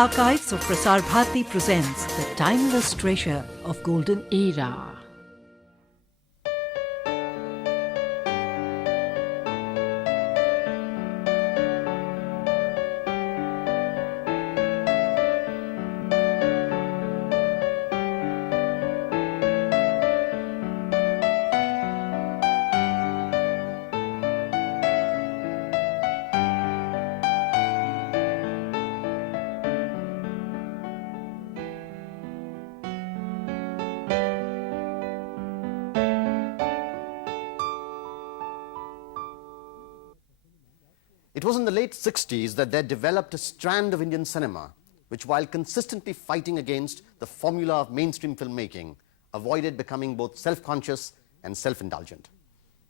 archives of Prasar Bharati presents the timeless treasure of golden era. It was in the late 60s that there developed a strand of Indian cinema which, while consistently fighting against the formula of mainstream filmmaking, avoided becoming both self-conscious and self-indulgent.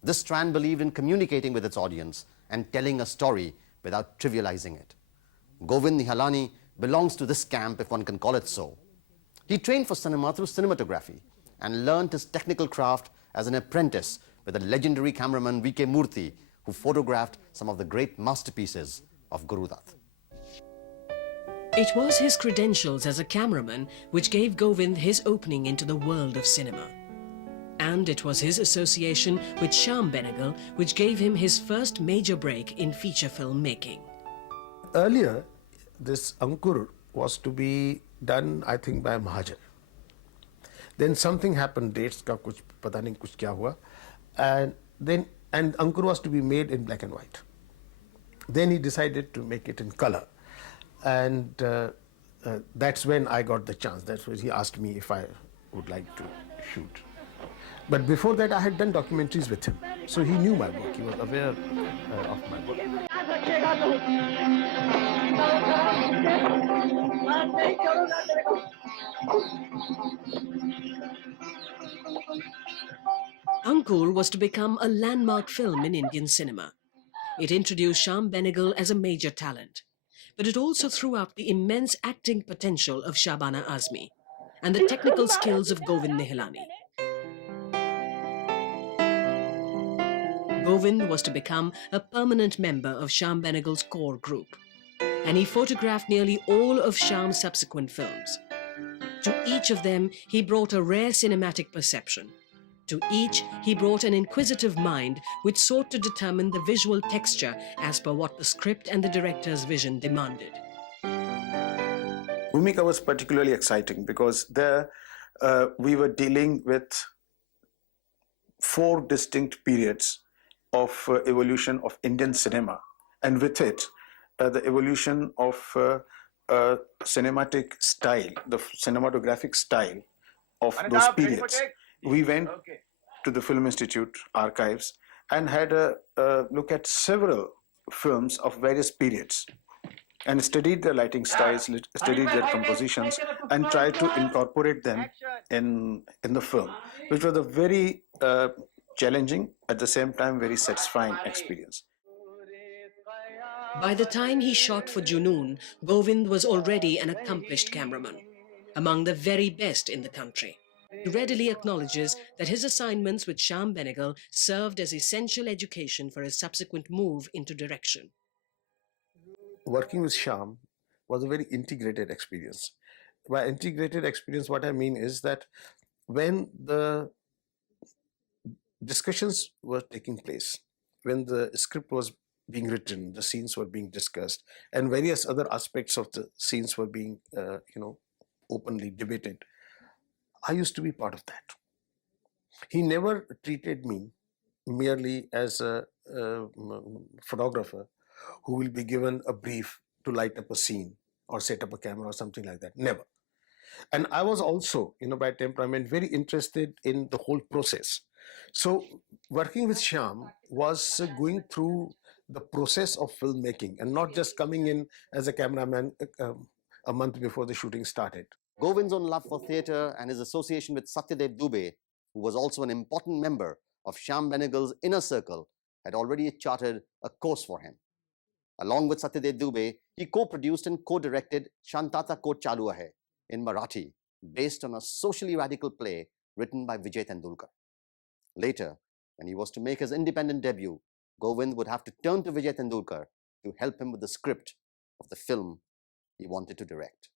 This strand believed in communicating with its audience and telling a story without trivializing it. Govind Nihalani belongs to this camp, if one can call it so. He trained for cinema through cinematography and learnt his technical craft as an apprentice with the legendary cameraman V.K. Murthy, who photographed some of the great masterpieces of Guru Dutt. It was his credentials as a cameraman which gave Govind his opening into the world of cinema. And it was his association with Shyam Benegal which gave him his first major break in feature film making. Earlier, this Ankur was to be done, I think, by Mahajan. Then something happened, dates ka kuch pata nahi kuch kya hua, and Ankur was to be made in black and white. Then he decided to make it in color, and that's when I got the chance. That's when he asked me if I would like to shoot. But before that, I had done documentaries with him, so he knew my work. He was aware of my work. Ankur was to become a landmark film in Indian cinema. It introduced Shyam Benegal as a major talent, but it also threw up the immense acting potential of Shabana Azmi and the technical skills of Govind Nihalani. Govind was to become a permanent member of Shyam Benegal's core group, and he photographed nearly all of Shyam's subsequent films. To each of them, he brought a rare cinematic perception. To each, he brought an inquisitive mind which sought to determine the visual texture as per what the script and the director's vision demanded. Bhumika was particularly exciting because there we were dealing with 4 distinct periods of evolution of Indian cinema, and with it, the evolution of cinematic style, the cinematographic style of those periods. We went to the Film Institute archives and had a look at several films of various periods and studied their lighting styles, studied their compositions, and tried to incorporate them in the film, which was a very challenging, at the same time very satisfying experience. By the time he shot for Junoon, Govind was already an accomplished cameraman, among the very best in the country. He readily acknowledges that his assignments with Shyam Benegal served as essential education for his subsequent move into direction. Working with Shyam was a very integrated experience. By integrated experience, what I mean is that when the discussions were taking place, when the script was being written, the scenes were being discussed, and various other aspects of the scenes were being, openly debated, I used to be part of that. He never treated me merely as a photographer who will be given a brief to light up a scene or set up a camera or something like that. Never. And I was also, by temperament, very interested in the whole process. So working with Shyam was going through the process of filmmaking and not just coming in as a cameraman a month before the shooting started. Govind's own love for theatre and his association with Satyadev Dubey, who was also an important member of Shyam Benegal's inner circle, had already charted a course for him. Along with Satyadev Dubey, he co-produced and co-directed Shantata Kot Chalu Hai in Marathi, based on a socially radical play written by Vijay Tendulkar. Later, when he was to make his independent debut, Govind would have to turn to Vijay Tendulkar to help him with the script of the film he wanted to direct.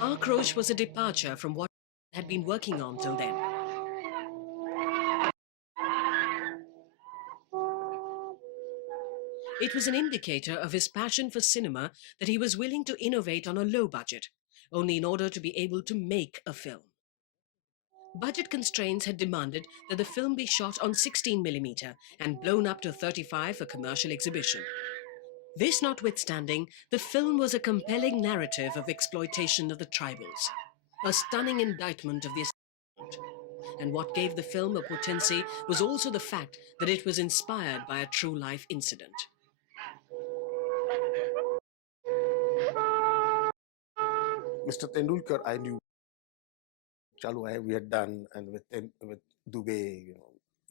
Aakrosh was a departure from what he had been working on till then. It was an indicator of his passion for cinema that he was willing to innovate on a low budget, only in order to be able to make a film. Budget constraints had demanded that the film be shot on 16mm and blown up to 35 for commercial exhibition. This notwithstanding, the film was a compelling narrative of exploitation of the tribals, a stunning indictment of the establishment. And what gave the film a potency was also the fact that it was inspired by a true-life incident. Mr. Tendulkar, I knew. Chalu Hai we had done, and with Dubey,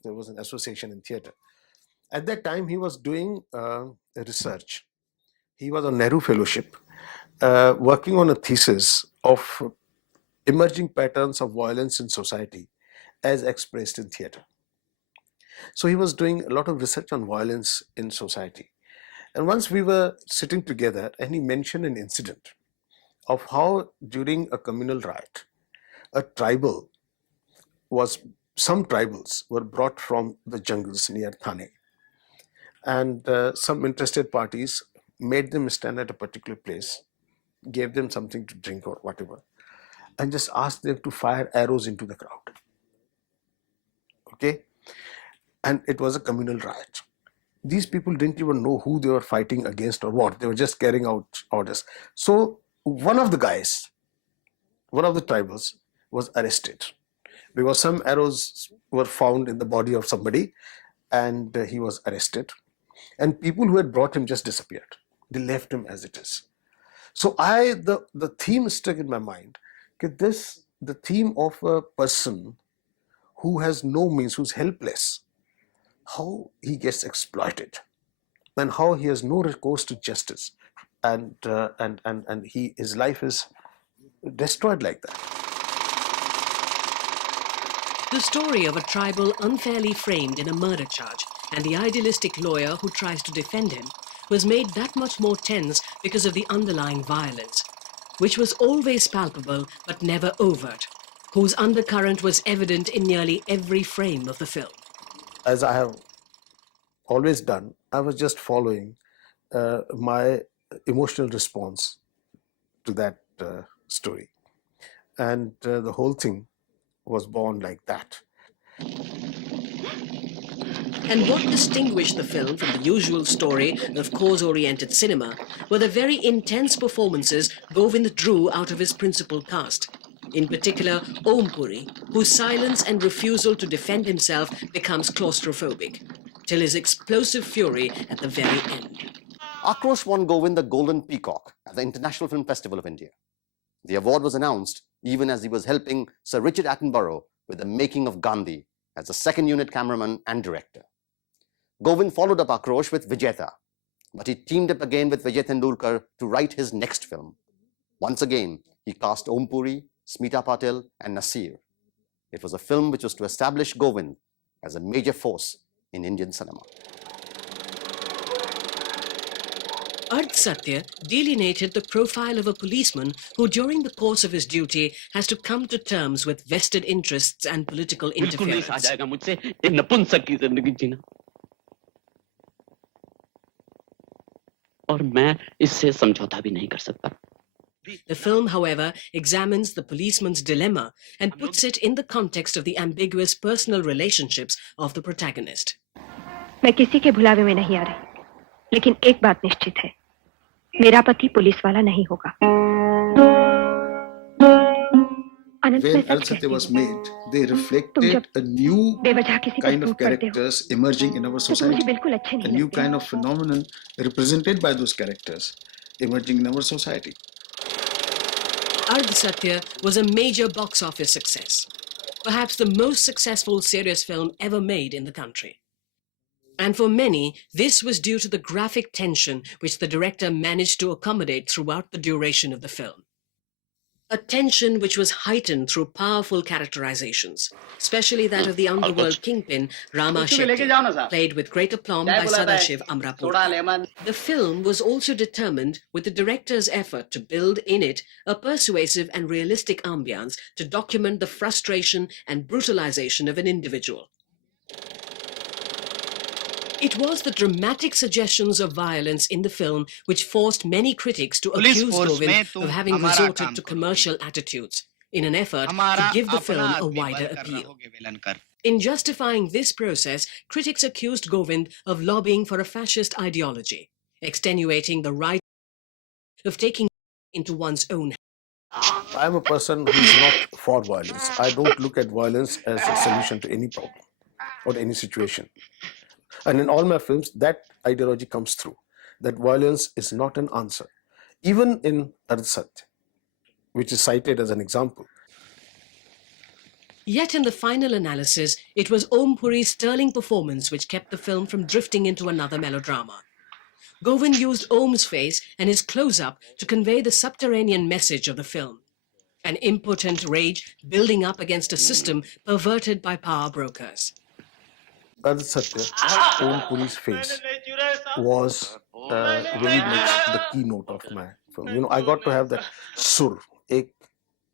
there was an association in theatre. At that time, he was doing research. He was on Nehru Fellowship, working on a thesis of emerging patterns of violence in society as expressed in theatre. So he was doing a lot of research on violence in society. And once we were sitting together, and he mentioned an incident of how during a communal riot, some tribals were brought from the jungles near Thane, and some interested parties made them stand at a particular place, gave them something to drink or whatever, and just asked them to fire arrows into the crowd. Okay? And it was a communal riot. These people didn't even know who they were fighting against or what. They were just carrying out orders. So one of the tribals was arrested because some arrows were found in the body of somebody, and he was arrested. And people who had brought him just disappeared. They left him as it is. So the theme stuck in my mind. The theme of a person who has no means, who's helpless, how he gets exploited, and how he has no recourse to justice, and his life is destroyed like that. The story of a tribal unfairly framed in a murder charge and the idealistic lawyer who tries to defend him was made that much more tense because of the underlying violence, which was always palpable but never overt, whose undercurrent was evident in nearly every frame of the film. As I have always done, I was just following my emotional response to that story. And the whole thing was born like that. And what distinguished the film from the usual story of cause-oriented cinema were the very intense performances Govind drew out of his principal cast. In particular, Om Puri, whose silence and refusal to defend himself becomes claustrophobic, till his explosive fury at the very end. Aakrosh won Govind the Golden Peacock at the International Film Festival of India. The award was announced even as he was helping Sir Richard Attenborough with the making of Gandhi as a second unit cameraman and director. Govind followed up Aakrosh with Vijayta, but he teamed up again with Vijay Tendulkar to write his next film. Once again, he cast Om Puri, Smita Patil and Nasir. It was a film which was to establish Govind as a major force in Indian cinema. Ardh Satya delineated the profile of a policeman who during the course of his duty has to come to terms with vested interests and political interference. The film, however, examines the policeman's dilemma and puts it in the context of the ambiguous personal relationships of the protagonist. मैं किसी के भुलावे में नहीं आ रही, लेकिन एक बात निश्चित है, मेरा पति पुलिस वाला नहीं होगा। When Ardh Satya was made, they reflected a new kind of characters emerging in our society, a new kind of phenomenon represented by those characters emerging in our society. Ardh Satya was a major box office success, perhaps the most successful serious film ever made in the country. And for many, this was due to the graphic tension which the director managed to accommodate throughout the duration of the film. A tension which was heightened through powerful characterizations, especially that of the underworld kingpin Rama Shetty, played with great aplomb by Sadashiv Amrapur. The film was also determined with the director's effort to build in it a persuasive and realistic ambience to document the frustration and brutalization of an individual. It was the dramatic suggestions of violence in the film which forced many critics to accuse Govind of having resorted to commercial attitudes in an effort to give the film a wider appeal. In justifying this process, critics accused Govind of lobbying for a fascist ideology, extenuating the right of taking into one's own hands. I'm a person who's not for violence. I don't look at violence as a solution to any problem or any situation. And in all my films, that ideology comes through, that violence is not an answer. Even in Ardh Satya, which is cited as an example. Yet in the final analysis, it was Om Puri's sterling performance which kept the film from drifting into another melodrama. Govind used Om's face and his close-up to convey the subterranean message of the film, an impotent rage building up against a system perverted by power brokers. Ardh Satya, Om Puri's face was very much the keynote of my film. You know, I got to have that sur, a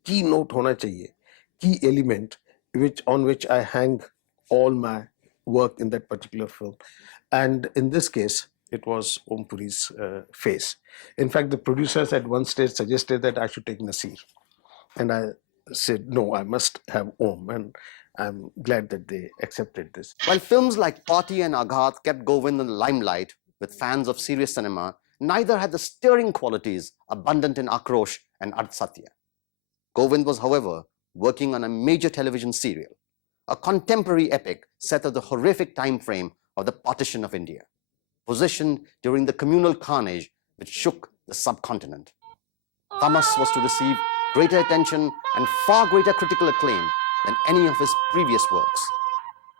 keynote hona chahiye, key element on which I hang all my work in that particular film. And in this case, it was Om Puri's face. In fact, the producers at one stage suggested that I should take Nasir. And I said, no, I must have Om. And I'm glad that they accepted this. While films like Party and Aghat kept Govind in the limelight with fans of serious cinema, neither had the stirring qualities abundant in Aakrosh and Ardh Satya. Govind was, however, working on a major television serial, a contemporary epic set at the horrific time frame of the partition of India, positioned during the communal carnage which shook the subcontinent. Tamas was to receive greater attention and far greater critical acclaim than any of his previous works.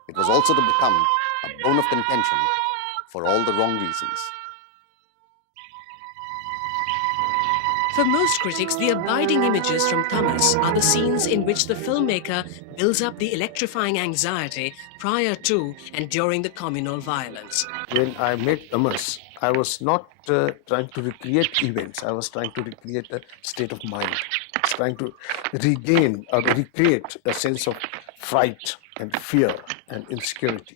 It was also to become a bone of contention for all the wrong reasons. For most critics, the abiding images from Tamas are the scenes in which the filmmaker builds up the electrifying anxiety prior to and during the communal violence. When I made Tamas, I was not trying to recreate events. I was trying to recreate a state of mind. I was trying to regain or recreate a sense of fright and fear and insecurity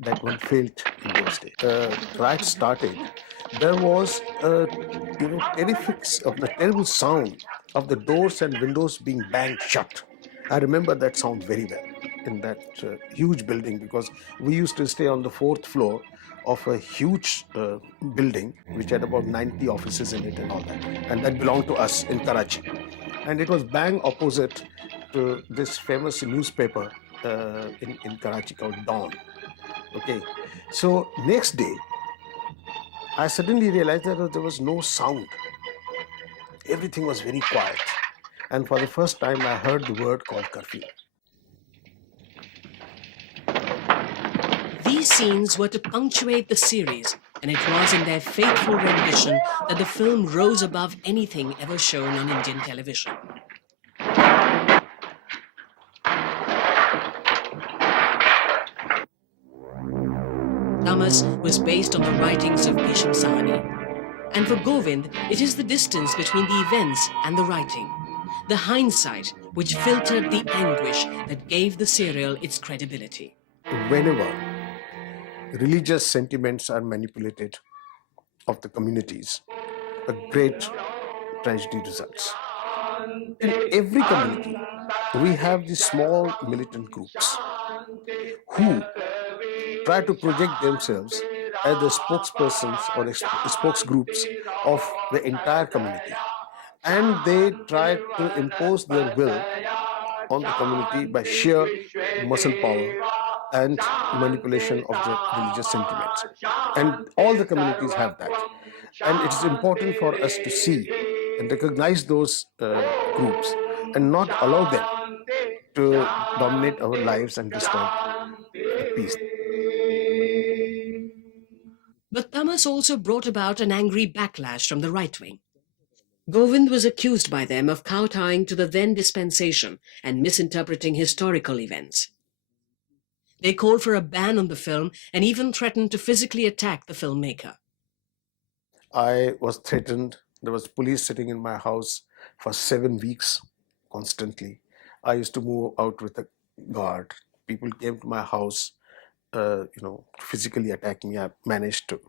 that one felt in those days. The riot started. There was a terrible sound of the doors and windows being banged shut. I remember that sound very well in that huge building, because we used to stay on the 4th floor of a huge building which had about 90 offices in it and all that, and that belonged to us in Karachi. And it was bang opposite to this famous newspaper in Karachi called Dawn. Okay, so next day I suddenly realized that there was no sound. Everything was very quiet. And for the first time, I heard the word called curfew. These scenes were to punctuate the series, and it was in their faithful rendition that the film rose above anything ever shown on Indian television. Tamas was based on the writings of Bhisham Sahani. And for Govind, it is the distance between the events and the writing, the hindsight which filtered the anguish that gave the serial its credibility. Whenever religious sentiments are manipulated of the communities, a great tragedy results. In every community, we have these small militant groups who try to project themselves as the spokespersons or spokesgroups of the entire community. And they try to impose their will on the community by sheer muscle power and manipulation of the religious sentiments. And all the communities have that. And it is important for us to see and recognize those groups and not allow them to dominate our lives and disturb the peace. But Tamas also brought about an angry backlash from the right wing. Govind was accused by them of kowtowing to the then dispensation and misinterpreting historical events. They called for a ban on the film and even threatened to physically attack the filmmaker. I was threatened. There was police sitting in my house for 7 weeks constantly. I used to move out with a guard. People came to my house, physically attack me. I managed to,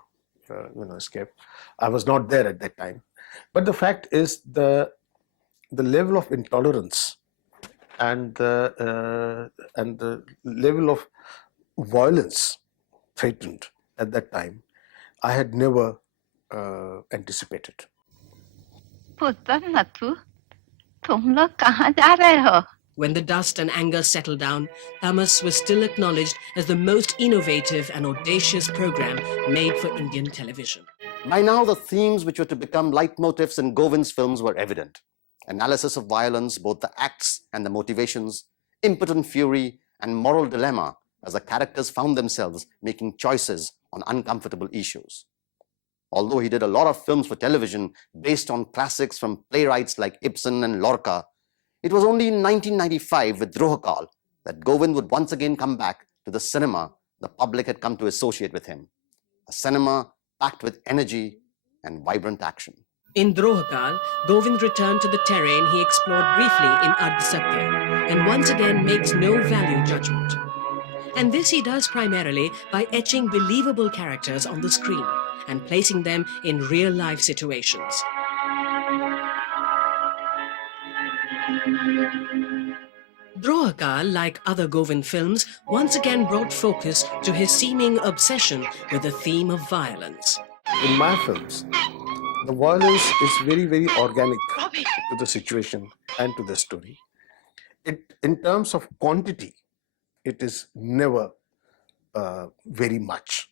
escape. I was not there at that time. But the fact is, the level of intolerance and the level of violence threatened at that time, I had never anticipated. When the dust and anger settled down, Tamas was still acknowledged as the most innovative and audacious program made for Indian television. By now, the themes which were to become leitmotifs in Govind's films were evident. Analysis of violence, both the acts and the motivations, impotent fury, and moral dilemma as the characters found themselves making choices on uncomfortable issues. Although he did a lot of films for television based on classics from playwrights like Ibsen and Lorca, it was only in 1995 with Drohkaal that Govind would once again come back to the cinema the public had come to associate with him. A cinema packed with energy and vibrant action. In Drohkaal, Govind returned to the terrain he explored briefly in Ardh Satya and once again makes no value judgment. And this he does primarily by etching believable characters on the screen and placing them in real-life situations. Drohkaal, like other Govind films, once again brought focus to his seeming obsession with the theme of violence. In my films, the violence is very, very organic to the situation and to the story. In terms of quantity, it is never very much.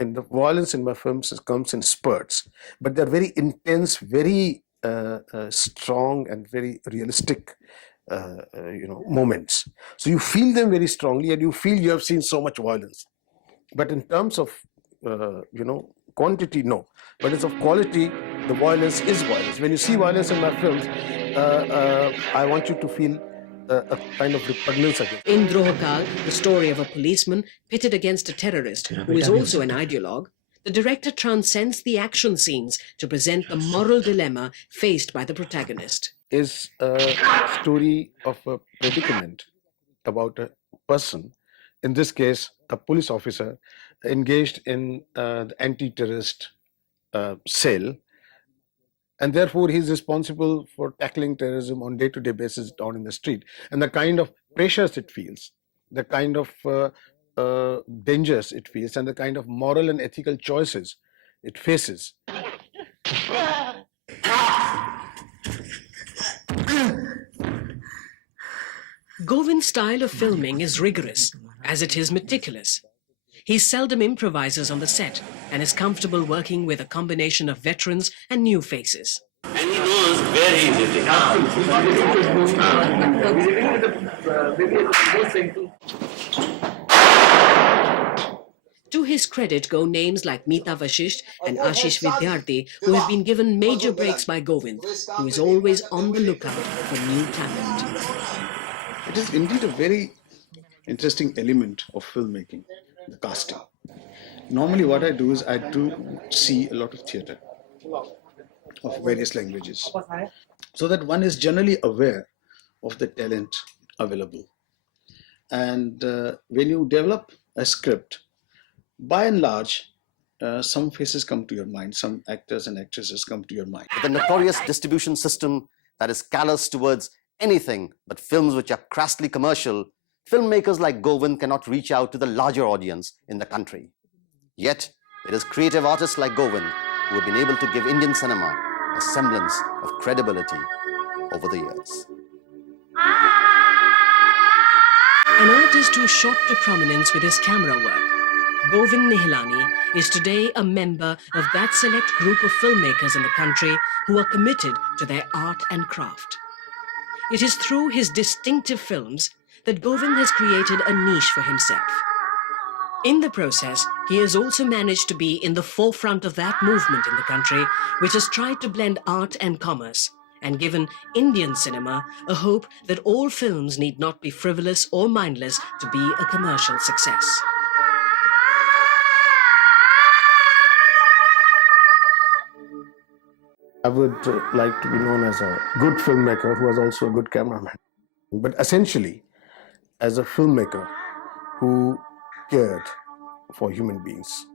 And the violence in my films comes in spurts, but they're very intense, very strong and very realistic moments. So you feel them very strongly and you feel you have seen so much violence. But in terms of, quantity, no. But it's of quality, the violence is violence. When you see violence in my films, I want you to feel a kind of repugnance against it. In Drohkaal, the story of a policeman pitted against a terrorist who is also an ideologue, the director transcends the action scenes to present the moral dilemma faced by the protagonist. Is a story of a predicament about a person, in this case, a police officer, engaged in the anti-terrorist cell, and therefore he is responsible for tackling terrorism on day-to-day basis down in the street, and the kind of pressures it feels, the kind of dangers it feels, and the kind of moral and ethical choices it faces. Govind's style of filming is rigorous, as it is meticulous. He seldom improvises on the set and is comfortable working with a combination of veterans and new faces. And he knows where he is living. To his credit go names like Meeta Vashisht and Ashish Vidyarthi, who have been given major breaks by Govind, who is always on the lookout for new talent. It is indeed a very interesting element of filmmaking, the casting. Normally what I do is I do see a lot of theatre of various languages, so that one is generally aware of the talent available. And when you develop a script, by and large, some faces come to your mind, some actors and actresses come to your mind. With the notorious distribution system that is callous towards anything but films which are crassly commercial, filmmakers like Govind cannot reach out to the larger audience in the country. Yet, it is creative artists like Govind who have been able to give Indian cinema a semblance of credibility over the years. An artist who shot to prominence with his camera work, Govind Nihalani is today a member of that select group of filmmakers in the country who are committed to their art and craft. It is through his distinctive films that Govind has created a niche for himself. In the process, he has also managed to be in the forefront of that movement in the country, which has tried to blend art and commerce, and given Indian cinema a hope that all films need not be frivolous or mindless to be a commercial success. I would like to be known as a good filmmaker who was also a good cameraman. But essentially, as a filmmaker who cared for human beings.